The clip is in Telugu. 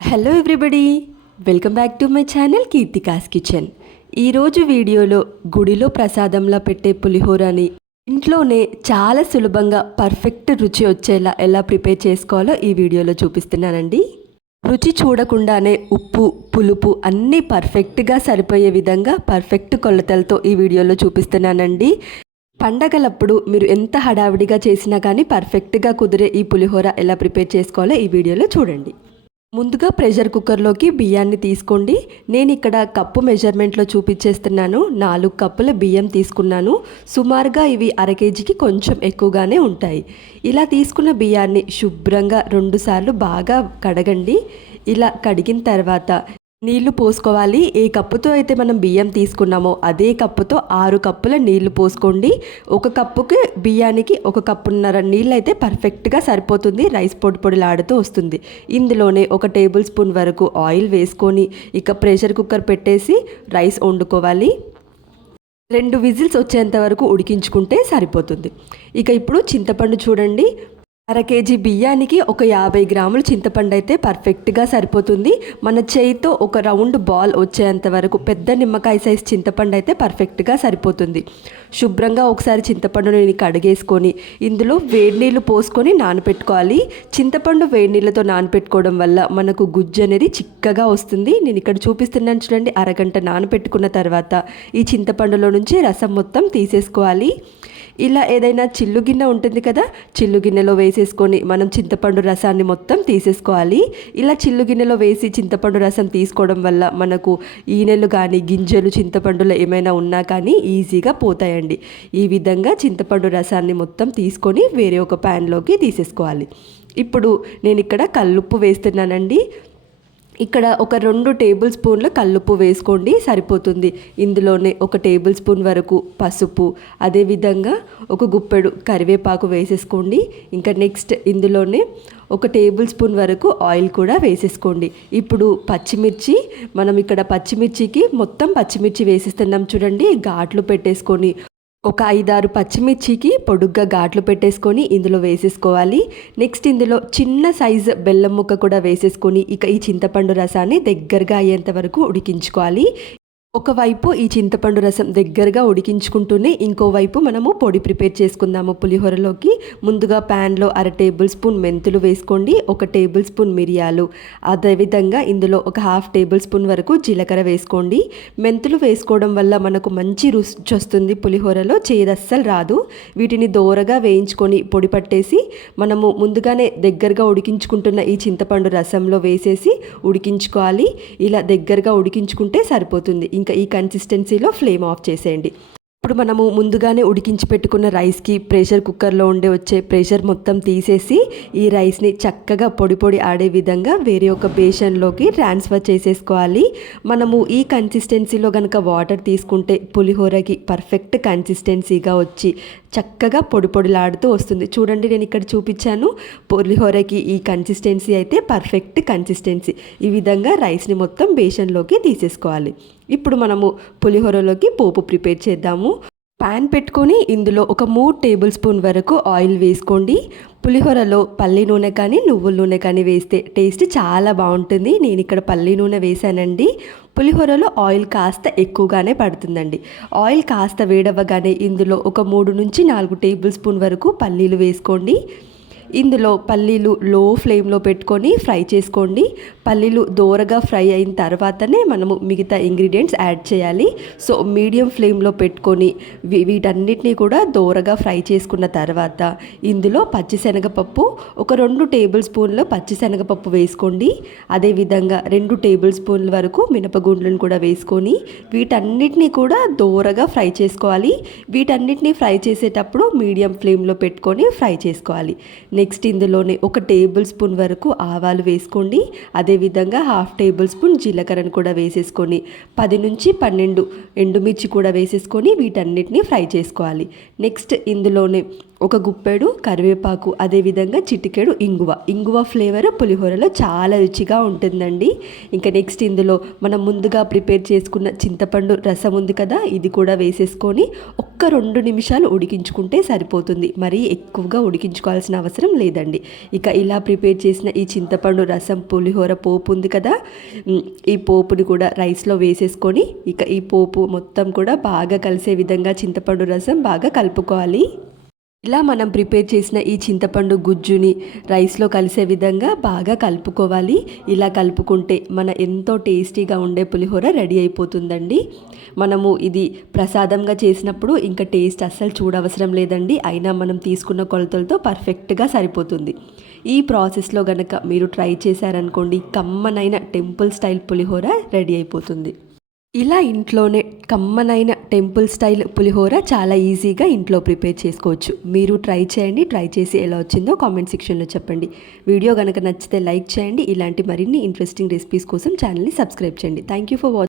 Hello everybody, welcome back to my channel Keerthika's kitchen. ఈరోజు వీడియోలో గుడిలో ప్రసాదంలా పెట్టే పులిహోరని ఇంట్లోనే చాలా సులభంగా పర్ఫెక్ట్ రుచి వచ్చేలా ఎలా ప్రిపేర్ చేసుకోవాలో ఈ వీడియోలో చూపిస్తున్నానండి. రుచి చూడకుండానే ఉప్పు పులుపు అన్నీ పర్ఫెక్ట్గా సరిపోయే విధంగా పర్ఫెక్ట్ కొలతలతో ఈ వీడియోలో చూపిస్తున్నానండి. పండగలప్పుడు మీరు ఎంత హడావిడిగా చేసినా కానీ పర్ఫెక్ట్గా కుదిరే ఈ పులిహోర ఎలా ప్రిపేర్ చేసుకోవాలో ఈ వీడియోలో చూడండి. ముందుగా ప్రెషర్ కుక్కర్లోకి బియ్యాన్ని తీసుకోండి. నేను ఇక్కడ కప్పు మెజర్మెంట్లో చూపించేస్తున్నాను. 4 కప్పుల బియ్యం తీసుకున్నాను. సుమారుగా ఇవి అర కేజీకి కొంచెం ఎక్కువగానే ఉంటాయి. ఇలా తీసుకున్న బియ్యాన్ని శుభ్రంగా 2 సార్లు బాగా కడగండి. ఇలా కడిగిన తర్వాత నీళ్లు పోసుకోవాలి. ఏ కప్పుతో అయితే మనం బియ్యం తీసుకున్నామో అదే కప్పుతో 6 కప్పుల నీళ్లు పోసుకోండి. ఒక కప్పుకి బియ్యానికి 1 కప్పున్నర నీళ్ళు అయితే పర్ఫెక్ట్గా సరిపోతుంది. రైస్ పొడి పొడిలాడుతూ వస్తుంది. ఇందులోనే 1 టేబుల్ స్పూన్ వరకు ఆయిల్ వేసుకొని ఇక ప్రెషర్ కుక్కర్ పెట్టేసి రైస్ వండుకోవాలి. 2 విజిల్స్ వచ్చేంత వరకు ఉడికించుకుంటే సరిపోతుంది. ఇక ఇప్పుడు చింతపండు చూడండి. అర కేజీ బియ్యానికి ఒక 50 గ్రాముల చింతపండు అయితే పర్ఫెక్ట్గా సరిపోతుంది. మన చేయితో ఒక రౌండ్ బాల్ వచ్చేంత వరకు పెద్ద నిమ్మకాయ సైజ్ చింతపండు అయితే పర్ఫెక్ట్గా సరిపోతుంది. శుభ్రంగా ఒకసారి చింతపండుని కడిగేసుకొని ఇందులో వేడి నీళ్ళు పోసుకొని నానపెట్టుకోవాలి. చింతపండు వేడి నీళ్ళతో నానపెట్టుకోవడం వల్ల మనకు గుజ్జు అనేది చిక్కగా వస్తుంది. నేను ఇక్కడ చూపిస్తున్నాను చూడండి. అరగంట నానపెట్టుకున్న తర్వాత ఈ చింతపండులో నుంచి రసం మొత్తం తీసేసుకోవాలి. ఇలా ఏదైనా చిల్లు గిన్నె ఉంటుంది కదా, చిల్లు గిన్నెలో వేసేసుకొని మనం చింతపండు రసాన్ని మొత్తం తీసేసుకోవాలి. ఇలా చిల్లు గిన్నెలో వేసి చింతపండు రసం తీసుకోవడం వల్ల మనకు ఈనెలు కానీ గింజలు చింతపండులో ఏమైనా ఉన్నా కానీ ఈజీగా పోతాయండి. ఈ విధంగా చింతపండు రసాన్ని మొత్తం తీసుకొని వేరే ఒక ప్యాన్లోకి తీసేసుకోవాలి. ఇప్పుడు నేను ఇక్కడ కల్లుప్పు వేస్తున్నానండి. ఇక్కడ ఒక 2 టేబుల్ స్పూన్ల కల్లుప్పు వేసుకోండి, సరిపోతుంది. ఇందులోనే 1 టేబుల్ స్పూన్ వరకు పసుపు, అదేవిధంగా 1 గుప్పెడు కరివేపాకు వేసేసుకోండి. ఇంకా నెక్స్ట్ ఇందులోనే 1 టేబుల్ స్పూన్ వరకు ఆయిల్ కూడా వేసేసుకోండి. ఇప్పుడు పచ్చిమిర్చి, మనం ఇక్కడ పచ్చిమిర్చికి మొత్తం పచ్చిమిర్చి వేసిస్తున్నాం చూడండి. ఘాట్లు పెట్టేసుకొని ఒక 5-6 పచ్చిమిర్చికి పొడుగ్గా ఘాట్లు పెట్టేసుకొని ఇందులో వేసేసుకోవాలి. నెక్స్ట్ ఇందులో చిన్న సైజు బెల్లం ముక్క కూడా వేసేసుకొని ఇక ఈ చింతపండు రసాన్ని దగ్గరగా అయ్యేంత వరకు ఉడికించుకోవాలి. ఒకవైపు ఈ చింతపండు రసం దగ్గరగా ఉడికించుకుంటూనే ఇంకోవైపు మనము పొడి ప్రిపేర్ చేసుకుందాము పులిహోరలోకి. ముందుగా ప్యాన్లో 1/2 టేబుల్ స్పూన్ మెంతులు వేసుకోండి, 1 టేబుల్ స్పూన్ మిరియాలు, అదేవిధంగా ఇందులో ఒక 1/2 టేబుల్ స్పూన్ వరకు జీలకర్ర వేసుకోండి. మెంతులు వేసుకోవడం వల్ల మనకు మంచి రుచి వస్తుంది పులిహోరలో, చేదస్సలు రాదు. వీటిని దోరగా వేయించుకొని పొడి పట్టేసి మనము ముందుగానే దగ్గరగా ఉడికించుకుంటున్న ఈ చింతపండు రసంలో వేసేసి ఉడికించుకోవాలి. ఇలా దగ్గరగా ఉడికించుకుంటే సరిపోతుంది. ఇంకా ఈ కన్సిస్టెన్సీలో ఫ్లేమ్ ఆఫ్ చేసేయండి. ఇప్పుడు మనము ముందుగానే ఉడికించి పెట్టుకున్న రైస్కి ప్రెషర్ కుక్కర్లో వచ్చే ప్రెషర్ మొత్తం తీసేసి ఈ రైస్ని చక్కగా పొడి పొడి ఆడే విధంగా వేరే ఒక బేషన్లోకి ట్రాన్స్ఫర్ చేసేసుకోవాలి. మనము ఈ కన్సిస్టెన్సీలో కనుక వాటర్ తీసుకుంటే పులిహోరకి పర్ఫెక్ట్ కన్సిస్టెన్సీగా వచ్చి చక్కగా పొడి పొడిలాడుతూ వస్తుంది. చూడండి, నేను ఇక్కడ చూపించాను. పులిహోరకి ఈ కన్సిస్టెన్సీ అయితే పర్ఫెక్ట్ కన్సిస్టెన్సీ. ఈ విధంగా రైస్ని మొత్తం బేషన్లోకి తీసేసుకోవాలి. ఇప్పుడు మనము పులిహోరలోకి పోపు ప్రిపేర్ చేద్దాము. ప్యాన్ పెట్టుకొని ఇందులో ఒక 3 టేబుల్ స్పూన్ వరకు ఆయిల్ వేసుకోండి. పులిహోరలో పల్లి నూనె కానీ నువ్వుల నూనె కానీ వేస్తే టేస్ట్ చాలా బాగుంటుంది. నేను ఇక్కడ పల్లి నూనె వేసానండి. పులిహోరలో ఆయిల్ కాస్త ఎక్కువగానే పడుతుందండి. ఆయిల్ కాస్త వేడవ్వగానే ఇందులో ఒక 3 నుంచి 4 టేబుల్ స్పూన్ వరకు పల్లీలు వేసుకోండి. ఇందులో పల్లీలు లో ఫ్లేమ్లో పెట్టుకొని ఫ్రై చేసుకోండి. పల్లీలు దోరగా ఫ్రై అయిన తర్వాతనే మనము మిగతా ఇంగ్రీడియంట్స్ యాడ్ చేయాలి. సో మీడియం ఫ్లేమ్లో పెట్టుకొని వీటన్నిటినీ కూడా దోరగా ఫ్రై చేసుకున్న తర్వాత ఇందులో పచ్చిశనగపప్పు, ఒక 2 టేబుల్ స్పూన్ల పచ్చిశనగపప్పు వేసుకోండి. అదేవిధంగా 2 టేబుల్ స్పూన్ల వరకు మినపగుండ్లను కూడా వేసుకొని వీటన్నిటినీ కూడా దోరగా ఫ్రై చేసుకోవాలి. వీటన్నిటినీ ఫ్రై చేసేటప్పుడు మీడియం ఫ్లేమ్లో పెట్టుకొని ఫ్రై చేసుకోవాలి. నెక్స్ట్ ఇందులోనే 1 టేబుల్ స్పూన్ వరకు ఆవాలు వేసుకోండి. అదేవిధంగా 1/2 టేబుల్ స్పూన్ జీలకర్రను కూడా వేసేసుకొని 10 నుంచి 12 ఎండుమిర్చి కూడా వేసేసుకొని వీటన్నిటిని ఫ్రై చేసుకోవాలి. నెక్స్ట్ ఇందులోనే ఒక గుప్పెడు కరివేపాకు, అదేవిధంగా చిటికెడు ఇంగువ ఫ్లేవర్ పులిహోరలో చాలా రుచిగా ఉంటుందండి. ఇంకా నెక్స్ట్ ఇందులో మనం ముందుగా ప్రిపేర్ చేసుకున్న చింతపండు రసం ఉంది కదా, ఇది కూడా వేసేసుకొని ఒక్క 2 నిమిషాలు ఉడికించుకుంటే సరిపోతుంది. మరీ ఎక్కువగా ఉడికించుకోవాల్సిన అవసరం లేదండి. ఇక ఇలా ప్రిపేర్ చేసిన ఈ చింతపండు రసం పులిహోర పోపు ఉంది కదా, ఈ పోపుని కూడా రైస్లో వేసేసుకొని ఇక ఈ పోపు మొత్తం కూడా బాగా కలిసే విధంగా చింతపండు రసం బాగా కలుపుకోవాలి. ఇలా మనం ప్రిపేర్ చేసిన ఈ చింతపండు గుజ్జుని రైస్లో కలిసే విధంగా బాగా కలుపుకోవాలి. ఇలా కలుపుకుంటే మన ఎంతో టేస్టీగా ఉండే పులిహోర రెడీ అయిపోతుందండి. మనము ఇది ప్రసాదంగా చేసినప్పుడు ఇంకా టేస్ట్ అస్సలు చూడవసరం లేదండి. అయినా మనం తీసుకున్న కొలతలతో పర్ఫెక్ట్గా సరిపోతుంది. ఈ ప్రాసెస్లో గనక మీరు ట్రై చేశారనుకోండి, కమ్మనైన టెంపుల్ స్టైల్ పులిహోర రెడీ అయిపోతుంది. ఇలా ఇంట్లోనే కమ్మనైన టెంపుల్ స్టైల్ పులిహోర చాలా ఈజీగా ఇంట్లో ప్రిపేర్ చేసుకోవచ్చు. మీరు ట్రై చేయండి. ట్రై చేసి ఎలా వచ్చిందో కామెంట్ సెక్షన్లో చెప్పండి. వీడియో కనుక నచ్చితే లైక్ చేయండి. ఇలాంటి మరిన్ని ఇంట్రెస్టింగ్ రెసిపీస్ కోసం ఛానల్ని సబ్స్క్రైబ్ చేయండి. Thank you for watching.